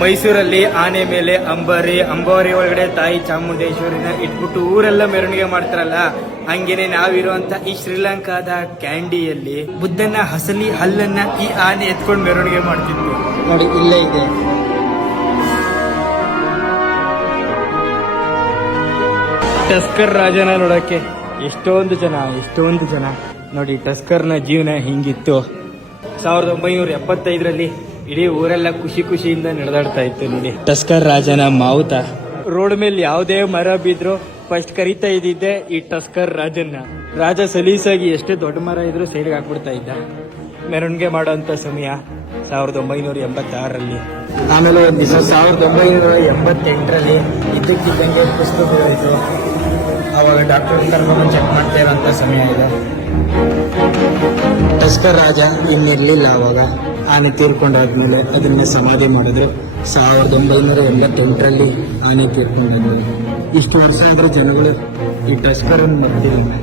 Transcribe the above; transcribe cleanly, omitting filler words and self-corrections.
ಮೈಸೂರಲ್ಲಿ ಆನೆ ಮೇಲೆ ಅಂಬಾರಿ ಒಳಗಡೆ ತಾಯಿ ಚಾಮುಂಡೇಶ್ವರಿನ ಇಟ್ಬಿಟ್ಟು ಊರೆಲ್ಲ ಮೆರವಣಿಗೆ ಮಾಡ್ತಾರಲ್ಲ, ಹಂಗೇನೆ ನಾವಿರುವಂತ ಈ ಶ್ರೀಲಂಕಾದ ಕ್ಯಾಂಡಿಯಲ್ಲಿ ಬುದ್ಧನ ಹಸಲಿ ಹಲ್ಲನ್ನ ಈ ಆನೆ ಎತ್ಕೊಂಡು ಮೆರವಣಿಗೆ ಮಾಡ್ತಿದ್ವಿ ನೋಡಿ. ಇಲ್ಲೇ ಇದೆ. ಟಸ್ಕರ್ ರಾಜನ ನೋಡಕ್ಕೆ ಎಷ್ಟೊಂದು ಜನ ನೋಡಿ. ಟಸ್ಕರ್ನ ಜೀವನ ಹಿಂಗಿತ್ತು. 1975ರಲ್ಲಿ ಇಡೀ ಊರೆಲ್ಲ ಖುಷಿಯಿಂದ ನಡೆದಾಡ್ತಾ ಇತ್ತು ನೋಡಿ. ಟಸ್ಕರ್ ರಾಜನ ಮಾವುತ. ರೋಡ್ ಮೇಲೆ ಯಾವುದೇ ಮರ ಬಿದ್ರು ಫಸ್ಟ್ ಕರಿತಾ ಇದ್ದಿದ್ದೆ ಈ ಟಸ್ಕರ್ ರಾಜನ್ನ. ರಾಜ ಸಲೀಸಾಗಿ ಎಷ್ಟೇ ದೊಡ್ಡ ಮರ ಇದ್ರು ಸೈಡ್ಗೆ ಹಾಕ್ಬಿಡ್ತಾ ಇದ್ದ. ಮೆರವಣಿಗೆ ಮಾಡೋಂಥ ಸಮಯ 1986ರಲ್ಲಿ. ಆಮೇಲೆ ಒಂದು ದಿವಸ 1988ರಲ್ಲಿ ಇದ್ದಕ್ಕಿದ್ದಂಗೆ ಪುಸ್ತಕ ಹೋಯಿತು. ಅವಾಗ ಡಾಕ್ಟರ್ ಕರ್ಕೊಂಡು ಚೆಕ್ ಮಾಡ್ತಾ ಇರೋಂಥ ಸಮಯ ಇದೆ. ಟಸ್ಕರ್ ರಾಜ ಇನ್ನಿರ್ಲಿಲ್ಲ ಅವಾಗ. ಆನೆ ತೀರ್ಕೊಂಡಾದ್ಮೇಲೆ ಅದನ್ನ ಸಮಾಧಿ ಮಾಡಿದ್ರು. 1988ರಲ್ಲಿ ಆನೆ ತೀರ್ಕೊಂಡಾದ್ಮೇಲೆ. ಇಷ್ಟು ವರ್ಷ ಆದ್ರೆ ಜನಗಳು ಈ ಟಸ್ಕರ್ ಮರ್ತಿಲ್ಲ.